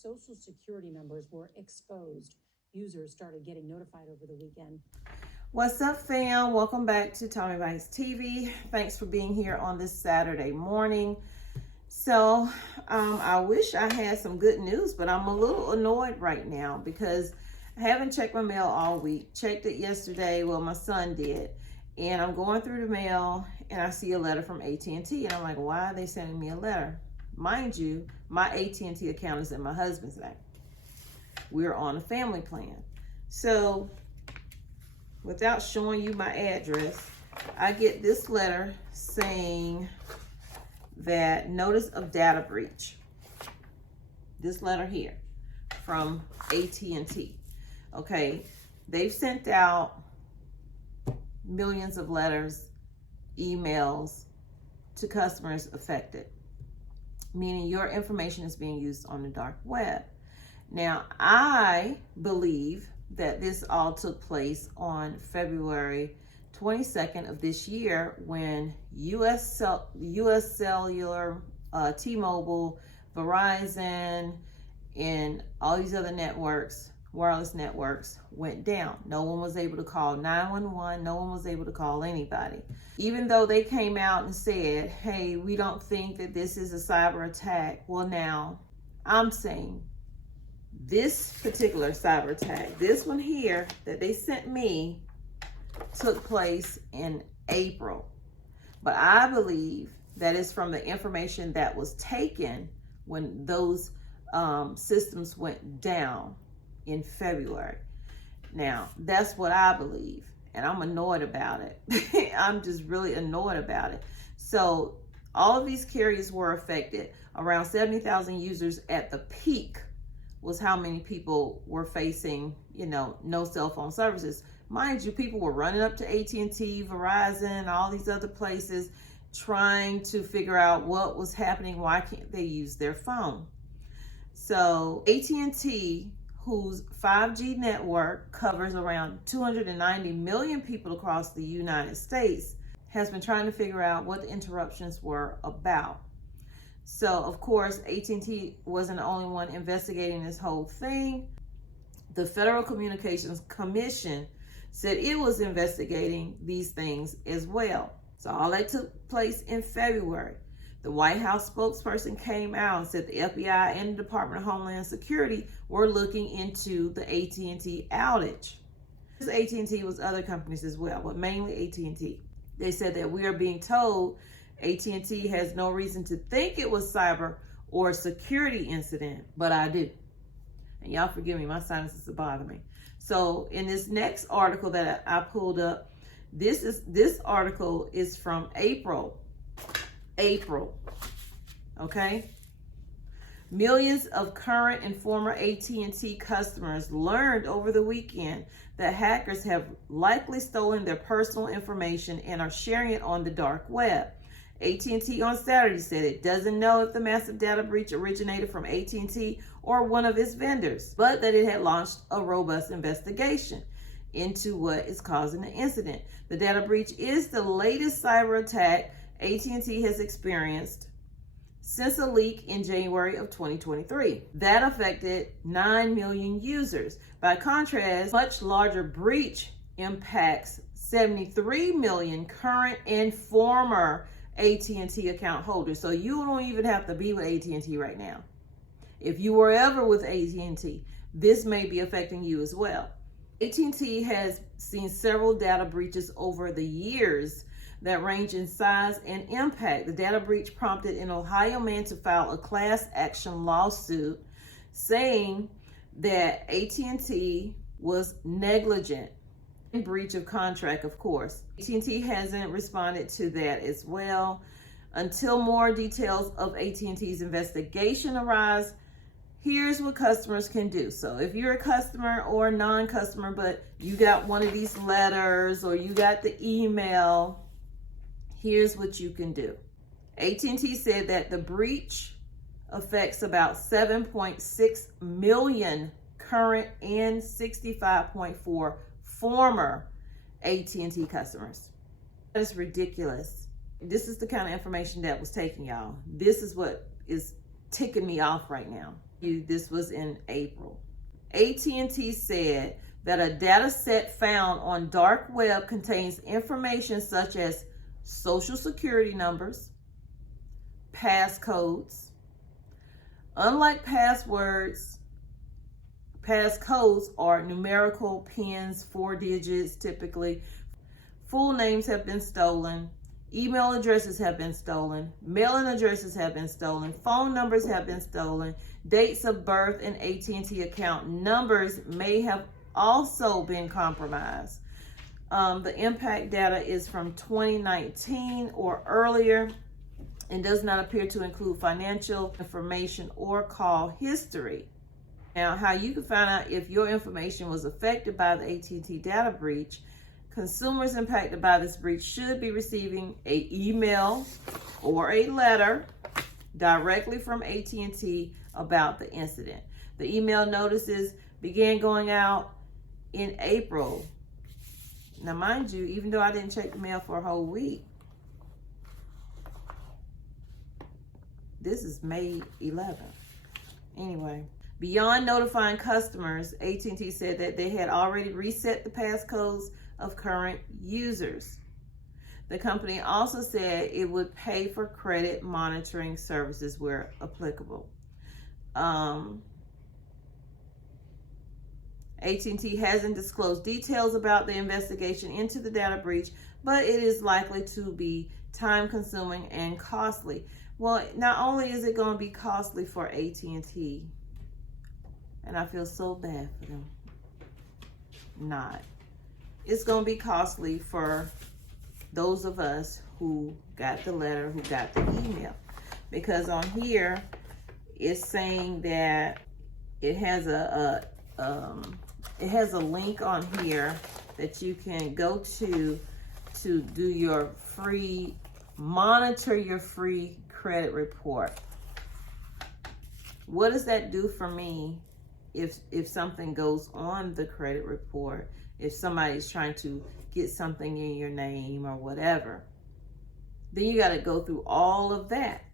Social Security numbers were exposed. Users started getting notified over the weekend. What's up, fam? Welcome back to Tommy Bites TV. Thanks for being here on this Saturday morning. So I wish I had some good news, but I'm a little annoyed right now because I haven't checked my mail all week. Checked it yesterday. Well, my son did. And I'm going through the mail and I see a letter from AT&T. And I'm like, why are they sending me a letter? Mind you, my AT&T account is in my husband's name. We're on a family plan. So without showing you my address, I get this letter saying that notice of data breach. This letter here from AT&T. Okay, they've sent out millions of letters, emails to customers affected, meaning your information is being used on the dark web. Now, I believe that this all took place on February 22nd of this year when US Cellular, T-Mobile, Verizon, and all these other networks, wireless networks, went down. No one was able to call 911. No one was able to call anybody. Even though they came out and said, hey, we don't think that this is a cyber attack. Well, now I'm saying this particular cyber attack, this one here that they sent me, took place in April. But I believe that is from the information that was taken when those systems went down in February. Now, that's what I believe, and I'm annoyed about it. I'm just really annoyed about it. So all of these carriers were affected. Around 70,000 users at the peak was how many people were facing, no cell phone services. Mind you, people were running up to AT&T, Verizon, all these other places, trying to figure out what was happening. Why can't they use their phone? So AT&T, whose 5G network covers around 290 million people across the United States, has been trying to figure out what the interruptions were about. So, of course, AT&T wasn't the only one investigating this whole thing. The Federal Communications Commission said it was investigating these things as well. So all that took place in February. The White House spokesperson came out and said the FBI and the Department of Homeland Security were looking into the AT&T outage. AT&T was other companies as well, but mainly AT&T. They said that we are being told AT&T has no reason to think it was cyber or security incident, but I do. And y'all forgive me, my sinuses bother me. So in this next article that I pulled up, this article is from April, okay? Millions of current and former AT&T customers learned over the weekend that hackers have likely stolen their personal information and are sharing it on the dark web. AT&T on Saturday said it doesn't know if the massive data breach originated from AT&T or one of its vendors, but that it had launched a robust investigation into what is causing the incident. The data breach is the latest cyber attack AT&T has experienced since a leak in January of 2023. That affected 9 million users. By contrast, much larger breach impacts 73 million current and former AT&T account holders. So you don't even have to be with AT&T right now. If you were ever with AT&T, this may be affecting you as well. AT&T has seen several data breaches over the years that range in size and impact. The data breach prompted an Ohio man to file a class action lawsuit saying that AT&T was negligent in breach of contract, of course. AT&T hasn't responded to that as well. Until more details of AT&T's investigation arise, here's what customers can do. So if you're a customer or a non-customer, but you got one of these letters or you got the email, here's what you can do. AT&T said that the breach affects about 7.6 million current and 65.4 former AT&T customers. That is ridiculous. This is the kind of information that was taken, y'all. This is what is ticking me off right now. This was in April. AT&T said that a data set found on dark web contains information such as social security numbers, passcodes. Unlike passwords, passcodes are numerical pins, 4 digits typically. Full names have been stolen. Email addresses have been stolen. Mailing addresses have been stolen. Phone numbers have been stolen. Dates of birth and AT&T account numbers may have also been compromised. The impact data is from 2019 or earlier and does not appear to include financial information or call history. Now, how you can find out if your information was affected by the AT&T data breach: consumers impacted by this breach should be receiving an email or a letter directly from AT&T about the incident. The email notices began going out in April. Now, mind you, even though I didn't check the mail for a whole week, this is May 11th. Anyway, beyond notifying customers, AT&T said that they had already reset the passcodes of current users. The company also said it would pay for credit monitoring services where applicable. AT&T hasn't disclosed details about the investigation into the data breach, but it is likely to be time-consuming and costly. Well, not only is it going to be costly for AT&T, and I feel so bad for them, it's going to be costly for those of us who got the letter, who got the email. Because on here, it's saying that it has a link on here that you can go to do your free, monitor your free credit report. What does that do for me if something goes on the credit report? If somebody's trying to get something in your name or whatever, then you got to go through all of that,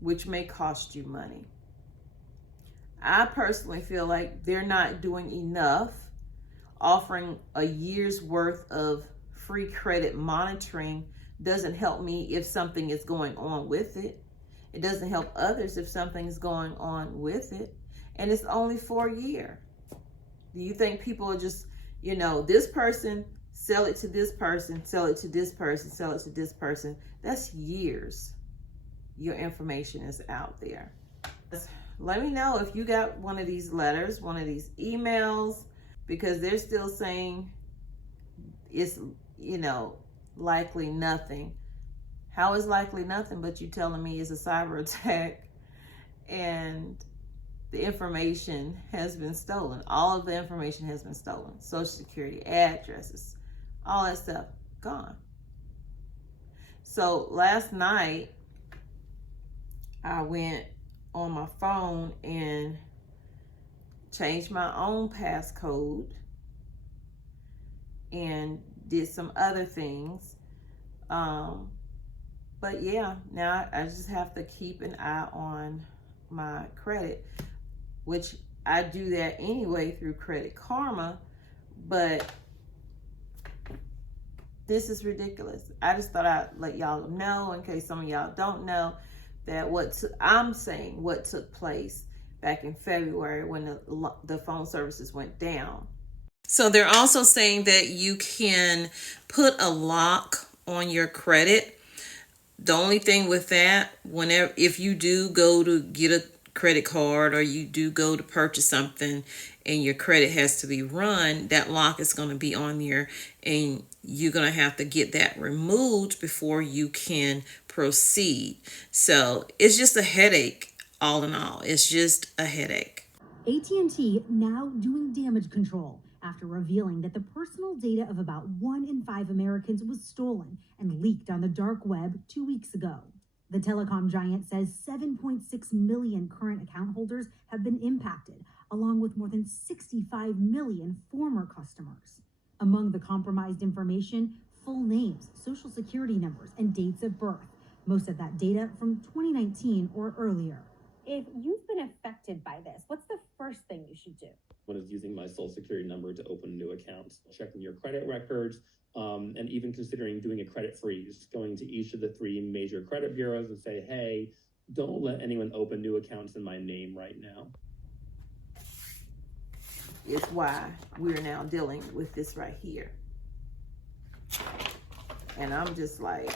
which may cost you money. I personally feel like they're not doing enough. Offering a year's worth of free credit monitoring doesn't help me if something is going on with it. It doesn't help others if something's going on with it. And it's only for a year. Do you think people are just, this person, sell it to this person, sell it to this person, sell it to this person? That's years. Your information is out there. Let me know if you got one of these letters, one of these emails, because they're still saying it's, likely nothing. How is likely nothing but you telling me it's a cyber attack and the information has been stolen? All of the information has been stolen. Social security, addresses, all that stuff, gone. So last night, I went on my phone and changed my own passcode and did some other things. But yeah, now I just have to keep an eye on my credit, which I do that anyway through Credit Karma, but this is ridiculous. I just thought I'd let y'all know, in case some of y'all don't know, that what took place back in February when the phone services went down. So they're also saying that you can put a lock on your credit. The only thing with that, if you do go to get a credit card or you do go to purchase something and your credit has to be run, that lock is going to be on there and you're going to have to get that removed before you can proceed. So it's just a headache. All in all, it's just a headache. AT&T now doing damage control after revealing that the personal data of about 1 in 5 Americans was stolen and leaked on the dark web 2 weeks ago. The telecom giant says 7.6 million current account holders have been impacted, along with more than 65 million former customers. Among the compromised information, full names, social security numbers, and dates of birth. Most of that data from 2019 or earlier. If you've been affected by this, what's the first thing you should do? One is using my social security number to open a new account, checking your credit records, and even considering doing a credit freeze, going to each of the 3 major credit bureaus and say, hey, don't let anyone open new accounts in my name right now. It's why we're now dealing with this right here. And I'm just like,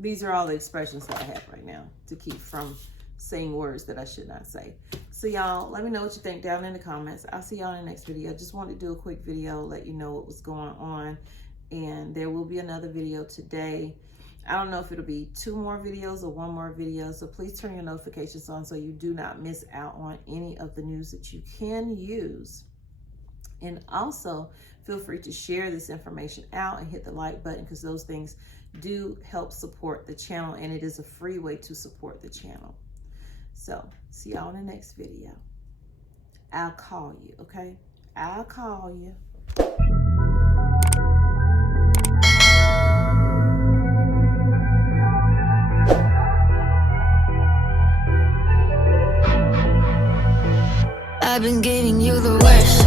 these are all the expressions that I have right now to keep from saying words that I should not say. So y'all, let me know what you think down in the comments. I'll see y'all in the next video. I just wanted to do a quick video, let you know what was going on. And there will be another video today. I don't know if it'll be 2 more videos or 1 more video. So please turn your notifications on so you do not miss out on any of the news that you can use. And also feel free to share this information out and hit the like button, because those things do help support the channel, and it is a free way to support the channel. So see y'all in the next video. I'll call you, okay? I'll call you. I've been giving you the worst.